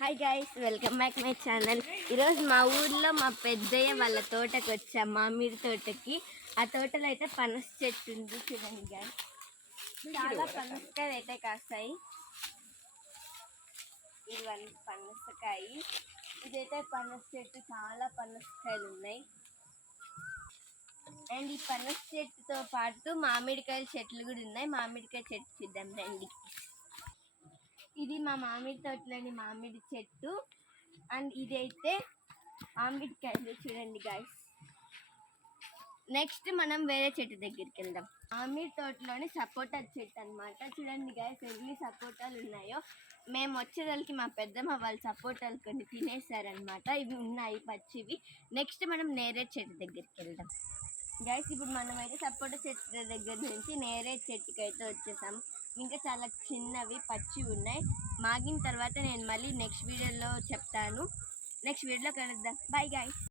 Hi guys, welcome back my channel. ఈరోజు మా ఊర్లో మా పెద్దయ్య వాళ్ళ తోటకి వచ్చాం, మామిడి తోటకి. ఆ తోటలో అయితే పనస చెట్టు ఉంది, చూడండి గైస్. చాలా పనసకాయలు అయితే కాస్తాయి. ఇవన్నీ పనసకాయ, ఇదైతే పనస చెట్టు, చాలా పనసకాయలు ఉన్నాయి. అండ్ ఈ పనస చెట్టుతో పాటు మామిడికాయల చెట్లు కూడా ఉన్నాయి. మామిడికాయ చెట్టు చూద్దాం రండి. ఇది మా మామిడి తోటలోని మామిడి చెట్టు. అండ్ ఇదైతే మామిడికాయలు, చూడండి గాయస్. నెక్స్ట్ మనం వేరే చెట్టు దగ్గరికి వెళ్దాం. మామిడి తోటలోని సపోటా చెట్టు అనమాట. చూడండి గాయస్, ఎన్ని సపోటాలు ఉన్నాయో. మేము వచ్చేదానికి మా పెద్దమ్మ వాళ్ళు సపోటాలు కొన్ని తినేసారనమాట. ఇవి ఉన్నాయి పచ్చివి. నెక్స్ట్ మనం నేరేడు చెట్టు దగ్గరికి వెళ్దాం గైస్. ఇప్పుడు మనమైతే సపోటా చెట్టు దగ్గర నుంచి నేరేడు చెట్టుకి అయితే వచ్చేసాం. ఇంకా చాలా చిన్నవి పచ్చి ఉన్నాయి. మాగిన తర్వాత నేను మళ్ళీ నెక్స్ట్ వీడియోలో చెప్తాను. నెక్స్ట్ వీడియోలో కలుద్దాం. Bye guys.